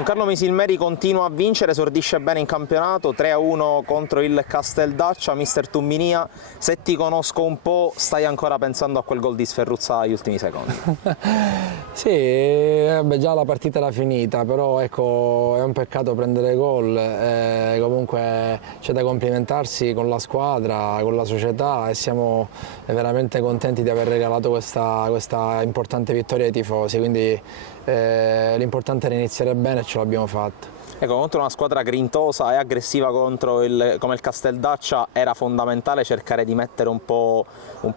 Don Carlo Misilmeri continua a vincere, esordisce bene in campionato, 3-1 contro il Casteldaccia. Mister Tumminia, se ti conosco un po', stai ancora pensando a quel gol di Sferruzza agli ultimi secondi? Sì, già la partita era finita, però ecco, è un peccato prendere gol, comunque c'è da complimentarsi con la squadra, con la società e siamo veramente contenti di aver regalato questa importante vittoria ai tifosi, quindi l'importante era iniziare bene e ce l'abbiamo fatta. Ecco, contro una squadra grintosa e aggressiva come il Casteldaccia era fondamentale cercare di mettere un po'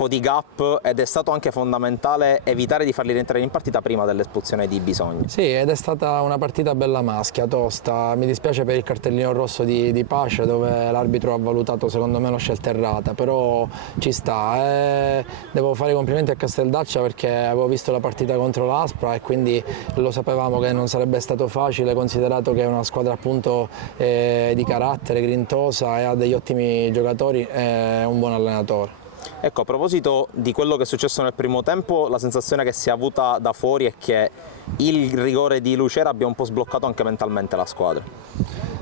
di gap ed è stato anche fondamentale evitare di farli rientrare in partita prima dell'espulsione di Bisogni. Sì, ed è stata una partita bella maschia, tosta. Mi dispiace per il cartellino rosso di Pace dove l'arbitro ha valutato secondo me una scelta errata, però ci sta. Devo fare i complimenti a Casteldaccia perché avevo visto la partita contro l'Aspra e quindi lo sapevamo che non sarebbe stato facile, considerato che è una squadra appunto di carattere, grintosa e ha degli ottimi giocatori e un buon allenatore. Ecco, a proposito di quello che è successo nel primo tempo, la sensazione che si è avuta da fuori è che il rigore di Lucera abbia un po' sbloccato anche mentalmente la squadra.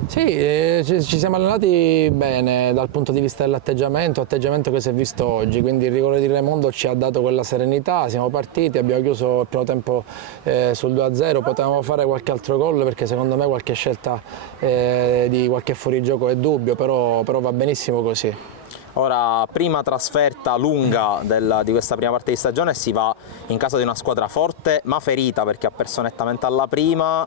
Sì, ci siamo allenati bene dal punto di vista dell'atteggiamento, atteggiamento che si è visto oggi, quindi il rigore di Raimondo ci ha dato quella serenità, siamo partiti, abbiamo chiuso il primo tempo sul 2-0, potevamo fare qualche altro gol perché secondo me qualche scelta di qualche fuorigioco è dubbio, però va benissimo così. Ora, prima trasferta lunga di questa prima parte di stagione, si va in casa di una squadra forte ma ferita perché ha perso nettamente alla prima.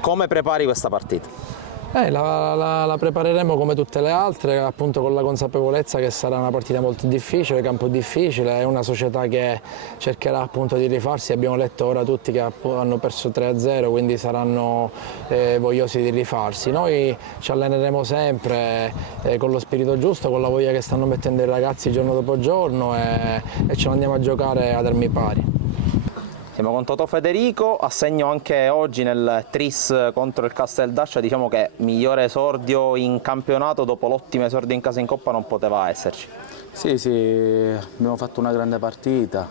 Come prepari questa partita? La prepareremo come tutte le altre, appunto con la consapevolezza che sarà una partita molto difficile, campo difficile, è una società che cercherà appunto di rifarsi, abbiamo letto ora tutti che hanno perso 3-0, quindi saranno vogliosi di rifarsi. Noi ci alleneremo sempre con lo spirito giusto, con la voglia che stanno mettendo i ragazzi giorno dopo giorno e ce lo andiamo a giocare ad armi pari. Siamo con Totò Federico, a segno anche oggi nel tris contro il Casteldaccia, diciamo che migliore esordio in campionato dopo l'ottimo esordio in casa in Coppa non poteva esserci. Sì, abbiamo fatto una grande partita,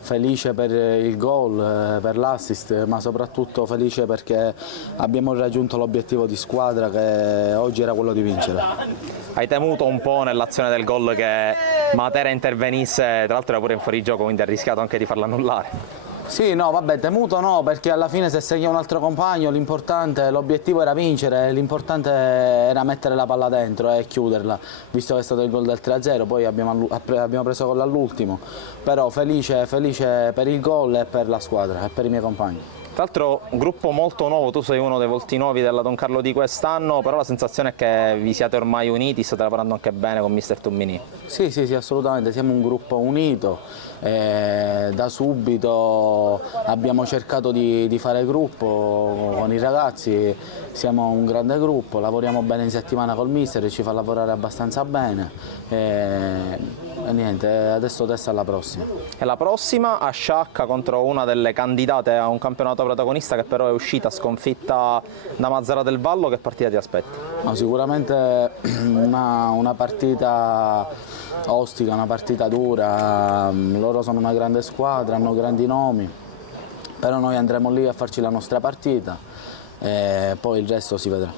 felice per il gol, per l'assist, ma soprattutto felice perché abbiamo raggiunto l'obiettivo di squadra che oggi era quello di vincere. Hai temuto un po' nell'azione del gol che Matera intervenisse, tra l'altro era pure in fuorigioco, quindi ha rischiato anche di farlo annullare. Sì, no, vabbè, temuto no, perché alla fine se segna un altro compagno l'obiettivo era vincere, l'importante era mettere la palla dentro e chiuderla, visto che è stato il gol del 3-0, poi abbiamo preso gol all'ultimo, però felice per il gol e per la squadra e per i miei compagni. Tra l'altro un gruppo molto nuovo, tu sei uno dei volti nuovi della Don Carlo di quest'anno, però la sensazione è che vi siate ormai uniti, state lavorando anche bene con Mister Tumminia. Sì, assolutamente, siamo un gruppo unito, da subito abbiamo cercato di fare gruppo con i ragazzi, siamo un grande gruppo, lavoriamo bene in settimana col Mister, ci fa lavorare abbastanza bene e niente, adesso testa alla prossima. E la prossima a Sciacca contro una delle candidate a un campionato protagonista che però è uscita sconfitta da Mazzara del Vallo, che partita ti aspetti? No, sicuramente una partita ostica, una partita dura, loro sono una grande squadra, hanno grandi nomi, però noi andremo lì a farci la nostra partita e poi il resto si vedrà.